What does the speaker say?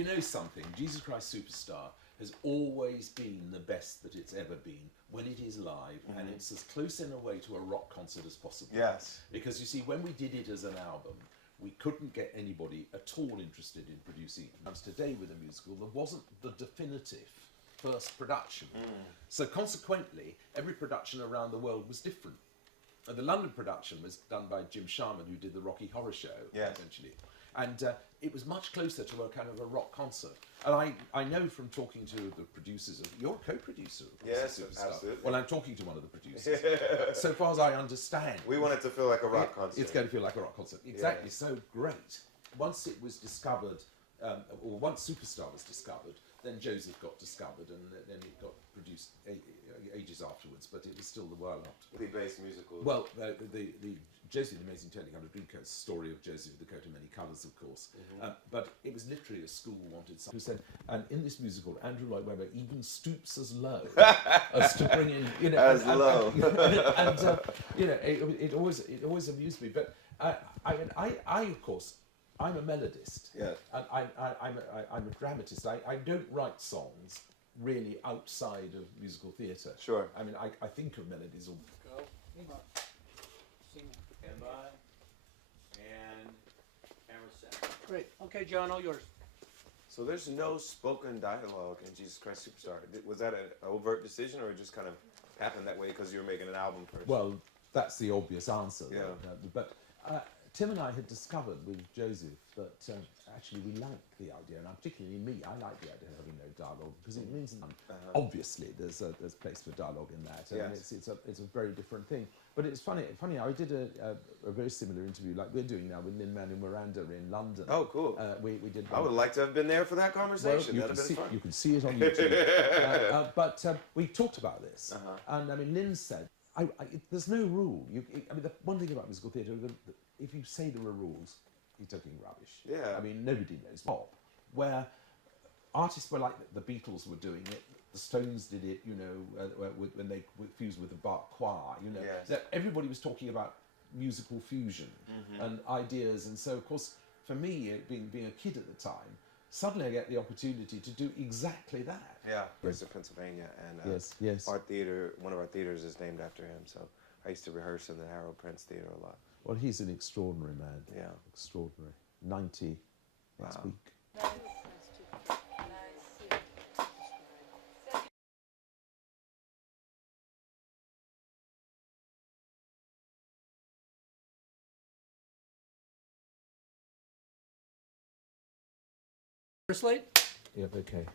you know something? Jesus Christ Superstar has always been the best that it's ever been when it is live, and it's as close in a way to a rock concert as possible. Yes. Because you see, when we did it as an album, we couldn't get anybody at all interested in producing it. And today with a musical, there wasn't the definitive first production. So consequently, every production around the world was different. The London production was done by Jim Sharman, who did the Rocky Horror Show, eventually. And it was much closer to a kind of a rock concert. And I know from talking to the producers, you're a co-producer of Yes, Superstar. absolutely. Well, I'm talking to one of the producers. So far as I understand, We want it to feel like a rock concert. it's going to feel like a rock concert. Exactly, Yes. so great. Once it was discovered, or once Superstar was discovered, then Joseph got discovered, and then it got produced ages afterwards, but it was still the while after. The bass musical. Well, the Josie the Amazing Technicolor Dreamcoat, story of Josie with the coat of many colours, of course. But it was literally a school wanted someone who said, and in this musical, Andrew Lloyd Webber even stoops as low as to bring in, you know, As low. You know, it always amused me. But I of course, I'm a melodist. Yeah. And I'm a dramatist. I don't write songs really outside of musical theatre. Sure. I mean, I think of melodies all. Go. Sing. Stand by. And camera set. Great. Okay, John, all yours. So there's no spoken dialogue in Jesus Christ Superstar. Was that an overt decision, or it just kind of happened that way because you were making an album first? Well, that's the obvious answer. Yeah. But Tim and I had discovered with Joseph that actually we like the idea, and particularly me, I like the idea of having no dialogue because it means obviously there's place for dialogue in that, and it's a very different thing. But it's funny. I did a very similar interview like we're doing now with Lin-Manuel Miranda in London. Oh, cool. We did. I would like to have been there for that conversation. Well, That'd have been fun. you can see it on YouTube. But we talked about this, and I mean, Lynn said, "There's no rule. I mean, the one thing about musical theatre, if you say there are rules, you're talking rubbish. Yeah. I mean, nobody knows pop. Where artists were like the Beatles were doing it, the Stones did it, you know, when they fused with the Bach choir, you know, that everybody was talking about musical fusion and ideas. And so, of course, for me, being a kid at the time, suddenly I get the opportunity to do exactly that. Yeah. Where's Pennsylvania, and yes. our theater, one of our theaters is named after him. So I used to rehearse in the Harold Prince Theater a lot. Well, he's an extraordinary man. Yeah. Extraordinary. 90 next week. Slate? Yep, okay.